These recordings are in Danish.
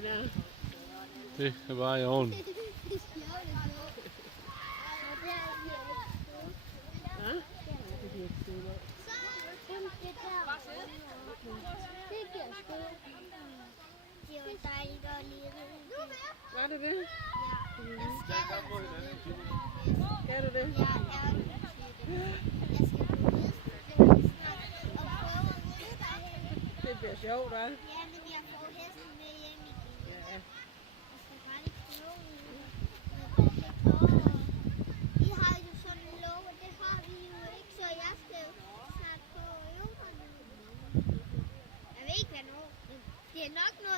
det der. Det er bare i orden. Var det det? Skal du det? Det bliver sjovt, hva'? Ja, men jeg får hesten med hjem igen. Ja. Jeg skal bare lige prøve noget. Vi har jo sådan en lov, og det har vi jo ikke, så jeg skal jo snart på øverne. Jeg ved ikke, hvornår. Det er nok, når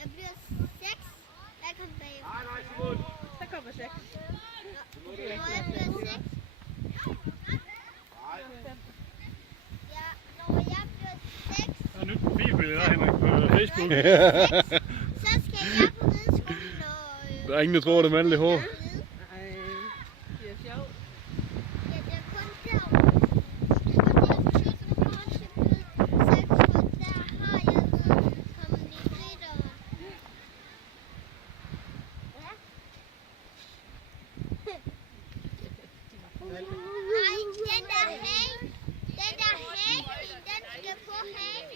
jeg bliver 6. Der kommer bagefter. Nej, Simon. Der kommer 6. Når jeg bliver 6. Ja, når jeg bliver 6. Der er nyt profilbillede der, Henrik, på Facebook. Så skal jeg på rideskolen og... Der er ingen, der tror, det er mandligt hår. Nej, det er sjovt. Ja, det er kun derovre. Og det er tit, når man også er blevet 6 år, der har jeg kommet i ridder. Ja. Nej, den der hage, den skal på hagen.